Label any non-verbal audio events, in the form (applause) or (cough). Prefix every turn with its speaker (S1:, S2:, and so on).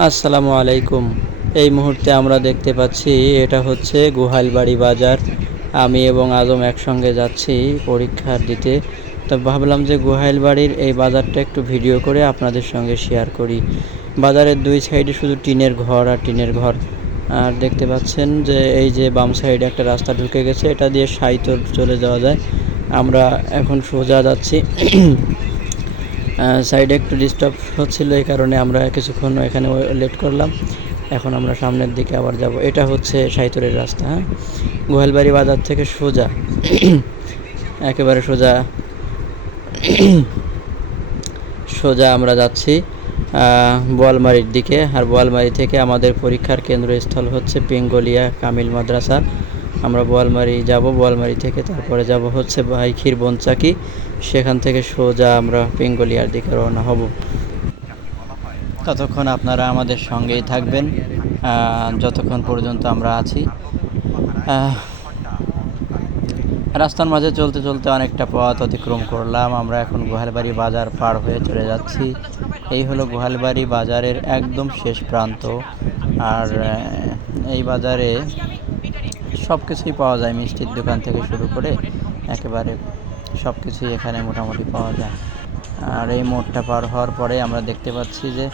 S1: আসসালামু আলাইকুম। এই মুহূর্তে আমরা দেখতে পাচ্ছি এটা হচ্ছে গোহালবাড়ি বাজার। আমি এবং আজম একসঙ্গে যাচ্ছি পরীক্ষার দিতে। তো ভাবলাম যে গোহাইলবাড়ির এই বাজারটা একটু ভিডিও করে আপনাদের সঙ্গে শেয়ার করি। বাজারের দুই সাইডে শুধু টিনের ঘর আর টিনের ঘর। আর দেখতে পাচ্ছেন যে এই যে বাম সাইডে একটা রাস্তা ঢুকে গেছে, এটা দিয়ে সাইতর চলে যাওয়া যায়। আমরা এখন সোজা যাচ্ছি। সাইডে একটু ডিস্টার্ব হচ্ছিল, এই কারণে আমরা কিছুক্ষণ এখানে লেট করলাম। এখন আমরা সামনের দিকে আবার যাব। এটা হচ্ছে সাইতরের রাস্তা হ্যাঁ? গোহালবাড়ি বাজার থেকে সোজা। (clears throat) একেবারে সোজা। (clears throat) সোজা আমরা যাচ্ছি বোয়ালমারির দিকে। আর বোয়ালমারি থেকে আমাদের পরীক্ষার কেন্দ্রস্থল হচ্ছে পেঙ্গলিয়া কামিল মাদ্রাসা। আমরা বোয়ালমারি যাব, বোয়ালমারি থেকে তারপরে যাব হচ্ছে বাইখির বনচাকি সেখান থেকে সোজা আমরা পেঙ্গলিয়ার দিকে রওনা হব। ততক্ষণ আপনারা আমাদের সঙ্গেই থাকবেন। যতক্ষণ পর্যন্ত আমরা আছি। রাস্তার মাঝে চলতে চলতে অনেকটা পথ অতিক্রম করলাম। আমরা এখন গোহালবাড়ি বাজার পার হয়ে চলে যাচ্ছি। এই হলো গোহালবাড়ি বাজারের একদম শেষ প্রান্ত। আর এই বাজারে সব কিছুই পাওয়া যায়, মিষ্টির দোকান থেকে শুরু করে একেবারে সব কিছুই এখানে মোটামুটি পাওয়া যায়। আর এই মোড়টা পার হওয়ার পরে আমরা দেখতে পাচ্ছি যে